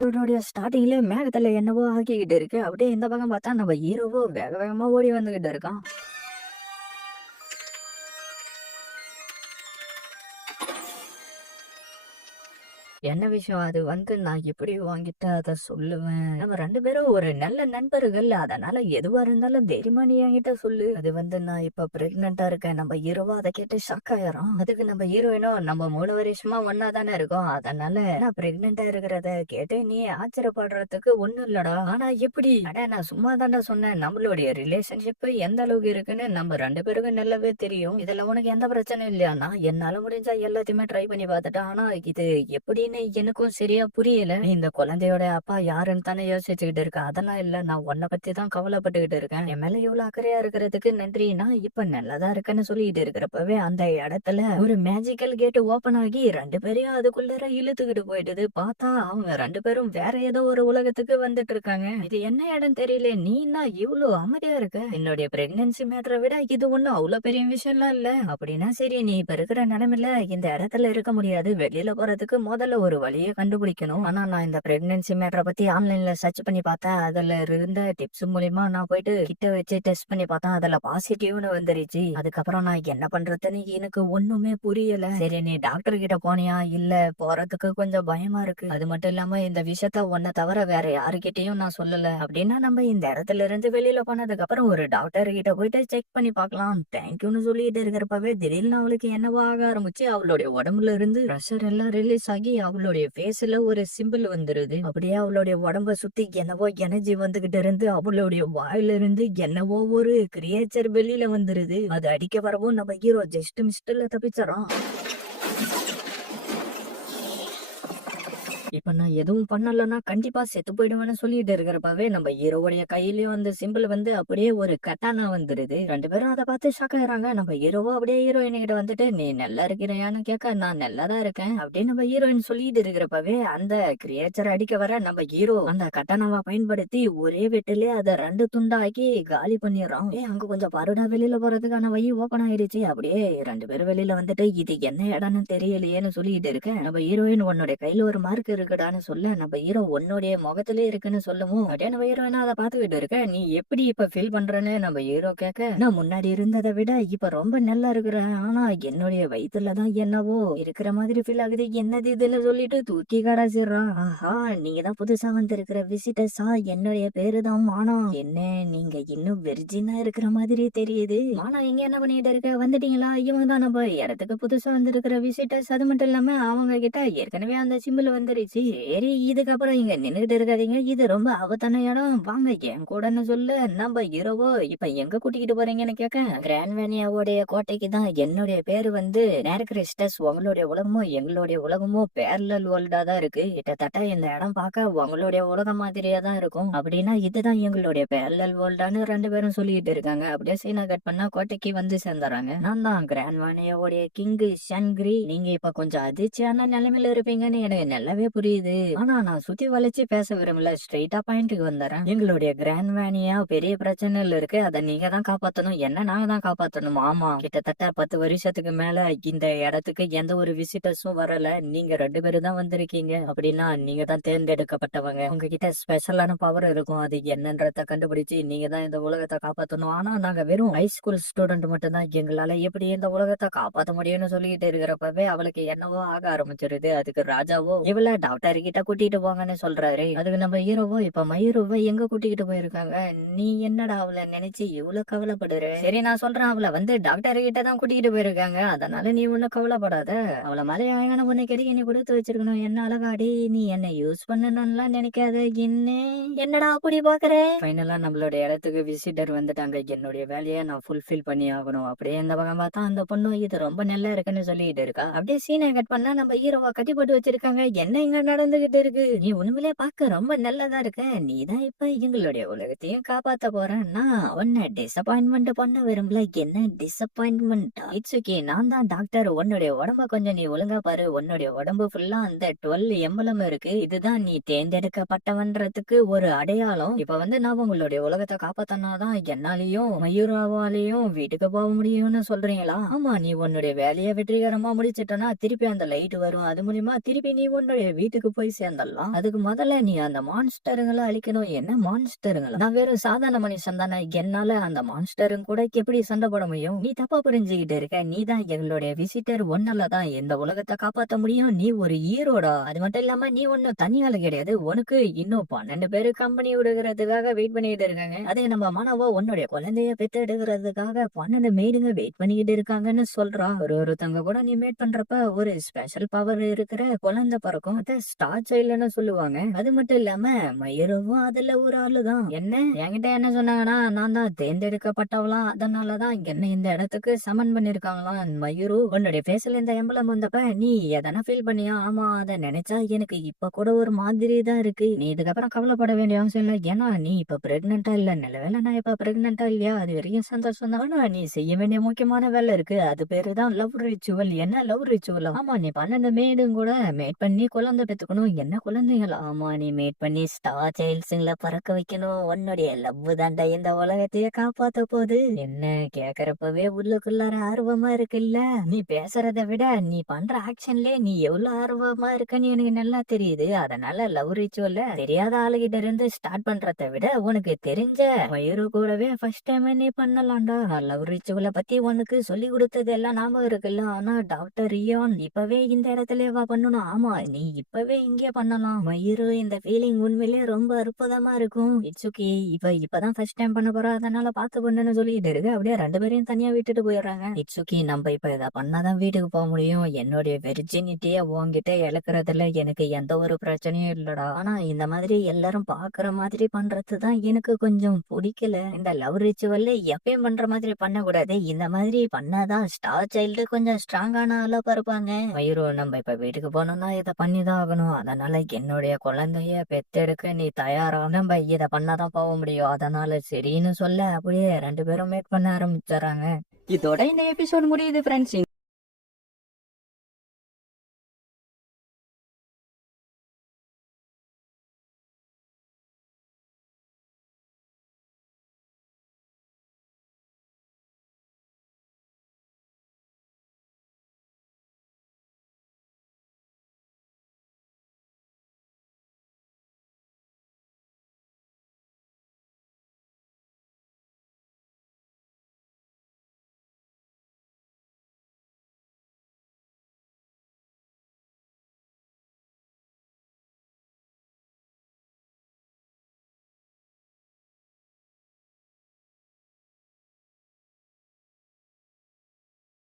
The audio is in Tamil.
ஸ்டார்டிங்ல மேகத்துல என்னவோ ஆக்கிக்கிட்டு இருக்கு. அப்படியே இந்த பக்கம் பார்த்தா நம்ம ஹீரோவோ வேக வேகமா ஓடி வந்துகிட்டு இருக்கான். என்ன விஷயம் அது வந்து நான் எப்படி வாங்கிட்டு அத சொல்லுவேன். நம்ம 2 பேரும் ஒரு நல்ல நண்பர்கள். அதனால எதுவா இருந்தாலும் தைரியமா நீ என்கிட்ட சொல்லு. அது வந்து நான் இப்ப பிரெக்னென்ட்டா இருக்கேன். நம்ம ஹீரோவா அத கேட்டு ஷாக் ஆயிரும். அதுக்கு நம்ம ஹீரோயினும் நம்ம 3 வருஷமா ஒண்ணா தானே இருக்கோம். அதனால நான் பிரெக்னென்ட்டா இருக்கிறத கேட்டு நீ ஆச்சரியப்படுறதுக்கு ஒண்ணும் இல்லடா. ஆனா எப்படி? அட நான் சும்மா தான்டா சொன்னேன். நம்மளுடைய ரிலேஷன்ஷிப் எந்த அளவுக்கு இருக்குன்னு நம்ம 2 பேருக்கும் நல்லாவே தெரியும். இதுல உனக்கு எந்த பிரச்சனையும் இல்லையா? நான் என்னால முடிஞ்சா எல்லாத்தையுமே ட்ரை பண்ணி பார்த்துட்டேன். ஆனா இது எப்படி எனக்கும் சரியா புரியல. நீ இந்த குழந்தையோட அப்பா யாருன்னு தானே யோசிச்சுக்கிட்டு இருக்க. அதெல்லாம் இல்ல, நான் உன்னை பத்தி தான் கவலைப்பட்டுக்கிட்டு இருக்கேன். என் மேல இவ்வளவு அக்கறையா இருக்கிறதுக்கு நன்றி. நான் இப்ப நல்லதா இருக்கேன்னு சொல்லிட்டு இருக்கிறப்பவே அந்த இடத்துல ஒரு மேஜிக்கல் கேட் ஓபன் ஆகி 2 பேரையும் அதுக்குள்ள இழுத்துக்கிட்டு போயிடுது. பார்த்தா அவங்க 2 பேரும் வேற ஏதோ ஒரு உலகத்துக்கு வந்துட்டு இருக்காங்க. இது என்ன இடம் தெரியல. நீனா இவ்வளவு அமைதியா இருக்க. என்னுடைய பிரெக்னன்சி மேட்டரை விட இது ஒண்ணும் அவ்வளவு பெரிய விஷயம்லாம் இல்ல. அப்படின்னா சரி, நீ இப்ப இருக்கிற நிலைமையில இந்த இடத்துல இருக்க முடியாது. வெளியில போறதுக்கு முதல்ல ஒரு வழியை கண்டுபிடிக்கணும். ஆனா நான் இந்த பிரெக்னன்சி மேட்டரை பத்தி ஆன்லைன்ல சர்ச் பண்ணி பார்த்தேன். அதுல இருந்த டிப்ஸ் மூலியமா நான் போயிட்டு கிட்ட வச்சு டெஸ்ட் பண்ணி பார்த்தேன். அதுல பாசிட்டிவ்னு வந்துருச்சு. அதுக்கப்புறம் நான் என்ன பண்றதுன்னு எனக்கு ஒண்ணுமே புரியல. சரி, நீ டாக்டர் கிட்ட போனியா? இல்ல, போறதுக்கு கொஞ்சம் பயமா இருக்கு. அது மட்டும் இல்லாம இந்த விஷயத்த உன்னை தவிர வேற யாருக்கிட்டையும் நான் சொல்லல. அப்படின்னா நம்ம இந்த இடத்துல இருந்து வெளியில போனதுக்கு அப்புறம் ஒரு டாக்டர் கிட்ட போயிட்டு செக் பண்ணி பார்க்கலாம். தேங்க்யூன்னு சொல்லிட்டு இருக்கிறப்பவே திடீர்னு அவளுக்கு என்னவோ ஆக ஆரம்பிச்சு. அவளுடைய உடம்புல இருந்து ப்ரெஷர் எல்லாம் ரிலீஸ் ஆகி அவளுடைய ஃபேஸ்ல ஒரு சிம்பிள் வந்துருது. அப்படியே அவளுடைய உடம்ப சுத்தி என்னவோ எனர்ஜி வந்துகிட்டு இருந்து அவளுடைய வாயில இருந்து என்னவோ ஒரு கிரியேச்சர் வெளியில வந்துருது. அது அடிக்க வரவும் நம்ம ஹீரோ ஜஸ்ட் மிஸ்டர்ல தப்பிச்சறான். இப்ப நான் எதுவும் பண்ணலன்னா கண்டிப்பா செத்து போயிடுவேன்னு சொல்லிட்டு இருக்கிறப்பவே நம்ம ஹீரோவுடைய கையிலயும் அந்த சிம்பிள் வந்து அப்படியே ஒரு கட்டானா வந்துருது. 2 பேரும் அதை பார்த்து ஷாக் ஆயிடுறாங்க. நம்ம ஹீரோவோ அப்படியே ஹீரோயின் கிட்ட வந்துட்டு நீ நல்லா இருக்கிறியான்னு கேட்க, நான் நல்லா தான் இருக்கேன் அப்படின்னு நம்ம ஹீரோயின் சொல்லிட்டு இருக்கிறப்பவே அந்த கிரியேச்சர் அடிக்க வர நம்ம ஹீரோ அந்த கட்டானாவை பயன்படுத்தி ஒரே வெட்டிலே அதை 2 துண்டாக்கி காலி பண்ணிடுறான். அங்க கொஞ்சம் பருடா வெளியில போறதுக்கான வழி ஓபன் ஆயிடுச்சு. அப்படியே 2 பேரும் வெளியில வந்துட்டு இது என்ன இடம்னு தெரியலையேன்னு சொல்லிட்டு இருக்கேன். நம்ம ஹீரோயின் உன்னுடைய கையில ஒரு மார்க் இருக்குடான்னு சொல்ல, நம்ம ஹீரோ உன்னுடைய முகத்திலே இருக்குன்னு சொல்லவும் அப்படியே நம்ம ஹீரோயினா அதை பாத்துக்கிட்டு இருக்க. நீ எப்படி இப்ப ஃபீல் பண்றேன்னு நம்ம ஹீரோ கேட்க, நான் முன்னாடி இருந்ததை விட இப்ப ரொம்ப நல்லா இருக்கிறேன். ஆனா என்னுடைய வயிற்றுலதான் என்னவோ இருக்கிற மாதிரி ஃபீல் ஆகுது. என்னது இதுன்னு சொல்லிட்டு தூக்கி கடாசிடுறான். ஆஹா, நீங்க தான் புதுசா வந்திருக்கிற விசிட்டர்ஸா? என்னுடைய பேரு தான் மானா. என்ன, நீங்க இன்னும் வெர்ஜினா இருக்கிற மாதிரி தெரியுது. மானா, இங்க என்ன பண்ணிட்டு இருக்க? வந்துட்டீங்களா? இவங்க தான் நம்ம இடத்துக்கு புதுசா வந்திருக்கிற விசிட்டர்ஸ். அது மட்டும் இல்லாம அவங்க கிட்ட ஏற்கனவே அந்த சிம்பிள் வந்துருச்சு. சரி, இதுக்கப்புறம் இங்க நின்னுட்டு இருக்காதீங்க. இது ரொம்ப ஆபத்தான இடம். வாங்க என் கூடன்னு சொல்ல, நம்ம ஹீரோவோ இப்ப எங்க கூட்டிக்கிட்டு போறீங்கன்னு கேட்க, கிரான்வேனியாவுடைய கோட்டைக்கு தான். என்னுடைய பேரு வந்து நேர்கிறிஸ்டஸ். உங்களுடைய உலகமும் எங்களுடைய உலகமும் பேரலல் வேர்ல்டா தான் இருக்கு. கிட்டத்தட்ட இந்த இடம் பார்க்க உங்களுடைய உலகம் மாதிரியே தான் இருக்கும். அப்படின்னா இதுதான் எங்களுடைய பேரலல் வேர்ல்டான்னு 2 பேரும் சொல்லிட்டு இருக்காங்க. அப்படியே சீனா கட் பண்ணா கோட்டைக்கு வந்து சேர்ந்துறாங்க. நான் தான் கிரான்வானியாவுடைய கிங்கு ஷன்கிரி. நீங்க இப்ப கொஞ்சம் அதிர்ச்சியான நிலைமையில இருப்பீங்கன்னு எனக்கு நல்லாவே புரியுது. ஆனா நான் சுத்தி வளைச்சு பேச விரும்பல. ஸ்ட்ரெயிட்டா பாயிண்ட்டுக்கு வந்துறேன். எங்களுடைய கிரான்வானியா பெரிய பிரச்சனைல இருக்கு. அதை நீங்க தான் காப்பாத்தணும். என்ன நாங்க தான் காப்பாத்தணும். ஆமா, கிட்டத்தட்ட 10 வருஷத்துக்கு மேல இந்த இடத்துக்கு எந்த ஒரு விசிட்டர்ஸும் வரல. நீங்க 2 பேரும் தான் வந்திருக்கீங்க. அப்படின்னா நீங்க தான் தேர்ந்தெடுக்கப்பட்டவங்க. உங்ககிட்ட ஸ்பெஷலான பவர் இருக்கும். அது என்னன்றத கண்டுபிடிச்சு நீங்க தான் இந்த உலகத்தை காப்பாத்தணும். ஆனா நாங்க வெறும் ஹை ஸ்கூல் ஸ்டூடெண்ட் மட்டும் தான். எங்களால எப்படி இந்த உலகத்தை காப்பாத்த முடியும்னு சொல்லிட்டு இருக்கிறப்பவே அவளுக்கு என்னவோ ஆக ஆரம்பிச்சிருது. அதுக்கு ராஜாவோ இவள டாக்டர் கிட்ட கூட்டிட்டு போங்கன்னு சொல்றாரு. அதுக்கு நம்ம ஹீரோவோ இப்ப மயூரோவை எங்க கூட்டிகிட்டு போயிருக்காங்க? நீ என்னடா அவளை நினைச்சு இவ்வளவு கவலைப்படுற? சரி, நான் சொல்றேன், அவளை வந்து டாக்டர் கிட்ட தான் கூட்டிகிட்டு போயிருக்காங்க. அதனால நீ ஒன்னும் கவலைப்படாத. அவளை மலையாள உன்னை கிடைக்க நீ கொடுத்து வச்சிருக்கணும். என்ன அழகாடி, நீ என்ன யூஸ் பண்ணணும்லாம் நினைக்காத. என்னடா அப்படி பாக்குற? ஃபைனலா நம்மளோட இடத்துக்கு விசிட்டர் வந்துட்டாங்க. என்னுடைய வேலையை நான் ஃபுல்ஃபில் பண்ணி ஆகணும். அப்படியே இந்த பக்கம் பார்த்தா அந்த பொண்ணு இது ரொம்ப நல்லா இருக்குன்னு சொல்லிட்டு இருக்கா. அப்படியே சீனை கட் பண்ணா நம்ம ஹீரோவா கட்டி போட்டு வச்சிருக்காங்க. என்ன இங்க நடந்துகிட்டு இருக்கு? நீ உண்மையிலே பார்க்க ரொம்ப நல்லதா இருக்க. நீதான் இப்ப எங்களுடைய உலகத்தையும் காப்பாத்த போறேன்னா உன்னை டிசப்பாயின்மெண்ட் பண்ண விரும்பல. என்ன டிசப்பாயின்மெண்ட்? இட்ஸ் ஓகே, நான் தான் டாக்டர். உன்னுடைய உடம்ப கொஞ்சம் நீ ஒழுங்கா பாரு. உன்னுடைய உடம்பு ஃபுல்லா அந்த 12 எம்பளம் இருக்கு. இதுதான் நீ தேர்ந்தெடுக்கப்பட்டவன்றதுக்கு ஒரு அடையாளம். இப்ப வந்து நான் உங்களுடைய உலகத்தை காப்பாத்தனாதான் என்னாலையும் மயூராவாலையும் வீட்டுக்கு போக முடியும்னு சொல்றீங்களா? ஆமா, நீ உன்னுடைய வேலையை வெற்றிகரமா முடிச்சிட்டனா திருப்பி அந்த லைட் வரும். அது மூலியமா திருப்பி நீ உன்னுடைய வீட்டு வீட்டுக்கு போய் சேர்ந்துடலாம். அதுக்கு முதல்ல நீ அந்த மான்ஸ்டருங்களை அழிக்கணும். என்ன மான்ஸ்டருங்களா? நான் வெறும் சாதாரண மனுஷன் தானே, என்னால அந்த மான்ஸ்டரும் கூட எப்படி சண்டை போட முடியும்? நீ தப்பா புரிஞ்சுக்கிட்டு இருக்க. நீ தான் எங்களுடைய விசிட்டர், ஒன்னாலதான் இந்த உலகத்தை காப்பாத்த முடியும். நீ ஒரு ஹீரோடா. அது மட்டும் இல்லாம நீ ஒன்னும் தனியால கிடையாது. உனக்கு இன்னும் 12 பேரு கம்பெனி விடுகிறதுக்காக வெயிட் பண்ணிட்டு இருக்காங்க. அதே நம்ம மனவோ உன்னுடைய குழந்தைய பெத்து எடுக்கிறதுக்காக 12 மேடுங்க வெயிட் பண்ணிக்கிட்டு இருக்காங்கன்னு சொல்றா. ஒருத்தவங்க கூட நீ மேட் பண்றப்ப ஒரு ஸ்பெஷல் பவர் இருக்கிற குழந்தை பிறக்கும். அத ஸ்டார் சைல்டுன்னு சொல்லுவாங்க. அது மட்டும் இல்லாம மயூரவும் அதுல ஒரு ஆளுதான். என்ன என்கிட்ட என்ன சொன்னாங்கன்னா, நான் தான் தேர்ந்தெடுக்கப்பட்டவளாம், அதனாலதான் என்ன இந்த இடத்துக்கு சமன் பண்ணிருக்காங்களாம். மயூரு, உன்னுடைய பேசல இந்த எம்பளம் வந்தப்ப நீ எதனா ஃபீல் பண்ணியா? ஆமா, அத நினைச்சா எனக்கு இப்ப கூட ஒரு மாதிரி தான் இருக்கு. நீ இதுக்கப்புறம் கவலைப்பட வேண்டிய அவசியம் இல்ல. ஏன்னா நீ இப்ப பிரெக்னெண்டா இல்ல. நல்லவேளை நான் இப்ப பிரெக்னெண்டா இல்லையா, அது வரைக்கும் சந்தோஷம் தான். ஆனா நீ செய்ய வேண்டிய முக்கியமான வேலை இருக்கு. அது பேரு தான் லவ் ரிச்சுவல். என்ன லவ் ரிச்சுவல்? ஆமா, நீ 12 மேடும் கூட மேட் பண்ணி குழந்தை பெத்துக்கணும். என்ன குழந்தைங்களா? ஆமா, நீ மேட் பண்ணி ஸ்டார் சைல்ட்ஸுங்களை பறக்க வைக்கணும். உன்னுடைய லவ் தாண்டா இந்த உலகத்தையே காப்பாத்த போகுது. என்ன கேக்குறப்பவே உள்ளுக்குள்ளார ஆர்வமா இருக்குல்ல? நீ பேசுறதை விட நீ பண்ற ஆக்ஷன்லயே நீ எவ்வளவு ஆர்வமா இருக்கன்னு எனக்கு நல்லா தெரியுது. அதனால லவ் ரிச்சுவல்ல தெரியாத ஆளுகிட்ட இருந்து ஸ்டார்ட் பண்றதை விட உனக்கு தெரிஞ்ச மயூரு கூடவே ஃபர்ஸ்ட் டைம் நீ பண்ணலாம்டா. லவ் ரிச்சுவலை பத்தி உனக்கு சொல்லி கொடுத்தது எல்லாம் ஞாபகம் இருக்குல்ல? ஆனா டாக்டர் ரியோன் இப்பவே இந்த இடத்துலயே பண்ணணும். ஆமா, நீ இப்பவே இங்கே பண்ணலாம். மயூரு, இந்த ஃபீலிங் உண்மையிலேயே ரொம்ப அற்புதமா இருக்கும். இட்ஸ் ஓகே, இப்பதான் ஃபர்ஸ்ட் டைம் பண்ண போறா, அதனால பாத்து பண்ணுன்னு சொல்லிட்டு இருக்கு. அப்படியே 2 பேரையும் தனியா விட்டுட்டு போயிடுறாங்க. இட்ஸ் ஓகே, நம்ம இப்ப இதை பண்ணாதான் வீட்டுக்கு போக முடியும். என்னுடைய வெர்ஜினிட்டிய உன்கிட்ட இழக்கிறதுல எனக்கு எந்த ஒரு பிரச்சனையும் இல்லடா. ஆனா இந்த மாதிரி எல்லாரும் பாக்குற மாதிரி பண்றதுதான் எனக்கு கொஞ்சம் பிடிக்கல. இந்த லவ் ரிச்சுவல்ல எப்பயும் பண்ற மாதிரி பண்ணக்கூடாது. இந்த மாதிரி பண்ணாதான் ஸ்டார் சைல்டு கொஞ்சம் ஸ்ட்ராங்கான ஆளா இருப்பாங்க. மயூரு, நம்ம இப்ப வீட்டுக்கு போனோம்னா இதை பண்ணிதான் ஆகணும். அதனால என்னுடைய குழந்தைய பெத்தெடுக்க நீ தயாரா? நம்ம இதை பண்ணாதான் போக முடியும். அதனால சரின்னு சொல்ல அப்படியே 2 பேரும் மேட் பண்ண ஆரம்பிச்சாராங்க. இதோட இந்த எபிசோட் முடியுது ஃப்ரெண்ட்ஸ்.